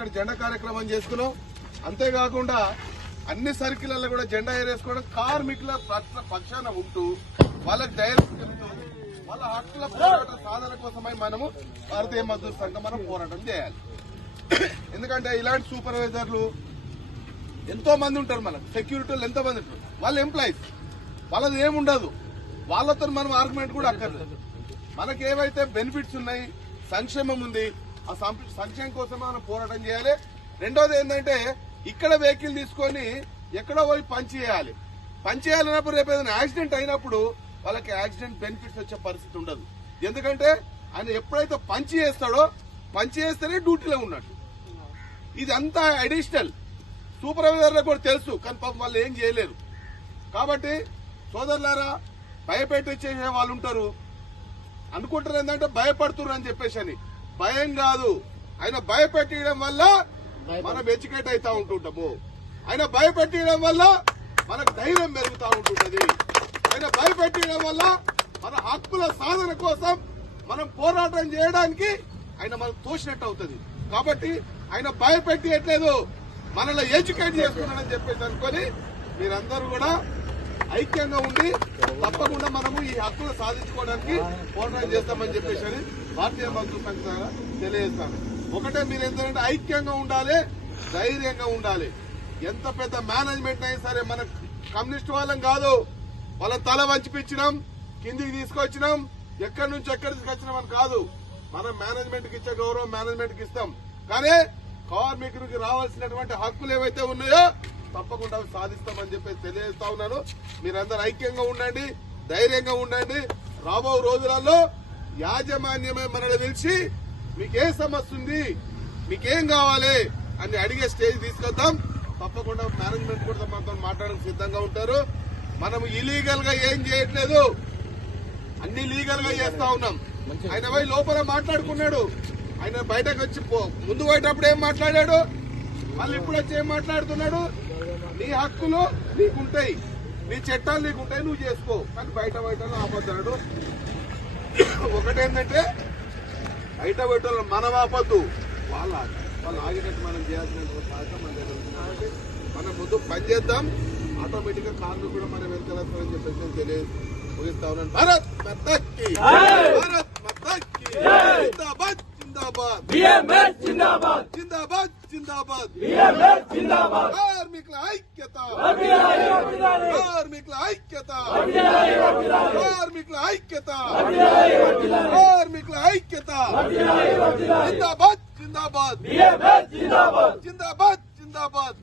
ఇక్కడ జెండా కార్యక్రమం చేసుకున్నాం. అంతేకాకుండా అన్ని సర్కిళ్లలో కూడా జెండా ఎగరేసుకోవడం కార్మికుల పక్షాన ఉంటూ వాళ్ళకి ధైర్యం చెప్తూ వాళ్ళ హక్కుల పోరాట సాధన కోసమై మనము భారతీయ మజ్దూర్ సంఘం మనం పోరాటం చేయాలి. ఎందుకంటే ఇలాంటి సూపర్వైజర్లు ఎంతో మంది ఉంటారు, మనకు సెక్యూరిటీలు ఎంతో మంది ఉంటారు, వాళ్ళు ఎంప్లాయీస్, వాళ్ళది ఏముండదు, వాళ్ళతో మనం ఆర్గ్యుమెంట్ కూడా అక్కర్లేదు. మనకి ఏవైతే బెనిఫిట్స్ ఉన్నాయి, సంక్షేమం ఉంది, ఆ సంక్షేమం కోసం మనం పోరాటం చేయాలి. రెండోది ఏంటంటే ఇక్కడ వెహికల్ తీసుకొని ఎక్కడో పోయి పనిచేయాలన్నప్పుడు రేపు ఏదైనా యాక్సిడెంట్ అయినప్పుడు వాళ్ళకి యాక్సిడెంట్ బెనిఫిట్స్ వచ్చే పరిస్థితి ఉండదు. ఎందుకంటే ఆయన ఎప్పుడైతే పనిచేస్తేనే డ్యూటీలో ఉన్నట్టు. ఇది అంతా అడిషనల్ సూపర్వైజర్లకు కూడా తెలుసు, కానీ పాపం వాళ్ళు ఏం చేయలేరు. కాబట్టి సోదరులారా, భయపెట్టించేసే వాళ్ళు ఉంటారు, అనుకుంటారు ఏంటంటే భయపడుతున్నారు అని చెప్పేసి. భయం కాదు, ఆయన భయపెట్టడం వల్ల మనం ఎడ్యుకేట్ అవుతా ఉంటుంటాము, ఆయన భయపెట్టడం వల్ల మనకు ధైర్యం పెరుగుతూ ఉంటుంటది, ఆయన భయపెట్టడం వల్ల మన హక్కుల సాధన కోసం మనం పోరాటం చేయడానికి ఆయన మనకు తోచినట్టు అవుతుంది. కాబట్టి ఆయన భయపెట్టట్లేదు, మనల్ని ఎడ్యుకేట్ చేస్తున్నాడని చెప్పేసి అనుకొని మీరందరూ కూడా ఐక్యంగా ఉండి తప్పకుండా మనము ఈ హక్కులు సాధించుకోవడానికి పోరాటం చేస్తామని చెప్పేసి భారతీయ మజ్దూర్ సంఘ తెలియజేస్తాను. ఒకటే, మీరు ఏంటంటే ఐక్యంగా ఉండాలి, ధైర్యంగా ఉండాలి. ఎంత పెద్ద మేనేజ్మెంట్ అయినా సరే, మన కమ్యూనిస్ట్ వాళ్ళం కాదు, వాళ్ళ తల వంచిపించినాం, కిందికి తీసుకొచ్చినాం, ఎక్కడి నుంచి ఎక్కడి తీసుకొచ్చినాం అని కాదు. మనం మేనేజ్మెంట్ కి ఇచ్చే గౌరవం మేనేజ్మెంట్ కి ఇస్తాం, కానీ కార్మికుడికి రావాల్సినటువంటి హక్కులు ఏవైతే ఉన్నాయో తప్పకుండా సాధిస్తామని చెప్పి తెలియజేస్తా ఉన్నాను. మీరందరూ ఐక్యంగా ఉండండి, ధైర్యంగా ఉండండి. రాబో రోజులలో యాజమాన్యమే మనల్ని పిలిచి మీకే సమస్య ఉంది, మీకేం కావాలి అని అడిగే స్టేజ్ తీసుకొద్దాం. తప్పకుండా మేనేజ్మెంట్ కూడా మనతో మాట్లాడడానికి సిద్ధంగా ఉంటారు. మనం ఇలీగల్ గా ఏం చేయట్లేదు, అన్ని లీగల్ గా చేస్తా ఉన్నాం. ఆయన పోయి లోపల మాట్లాడుకున్నాడు, ఆయన బయటకు వచ్చి ముందు పోయేటప్పుడు ఏం మాట్లాడాడు, మళ్ళీ ఇప్పుడు వచ్చి ఏం మాట్లాడుతున్నాడు. నీ హక్కులు నీకుంటాయి, నీ చట్టాలు నీకుంటాయి, నువ్వు చేసుకో, కానీ బయట ఆపొద్దాడు. ఒకటేంటంటే బయట పెట్టాలి, మనం ఆపొద్దు, వాళ్ళు ఆగినట్టు మనం చేయాల్సిన బాధ్యత మన దగ్గర ఉంది. కాబట్టి మనం ముందు పని చేద్దాం, ఆటోమేటిక్ గా కార్మికులు కూడా మనం వెనకాలని చెప్పేసి తెలియదు ముగిస్తా ఉన్నాను. భారత్ మాతాకి, భారత్ మాతాకి జిందాబాద్, జిందాబాద్, జిందాబాద్, జిందాబాద్, జిందాబాద్. కార్మికుల ఐక్యత, కార్మికుల ఐక్యత, కార్మికుల ఐక్యత, కార్మికుల ఐక్యత. జిందాబాద్, జిందాబాద్, జిందాబాద్, జిందాబాద్.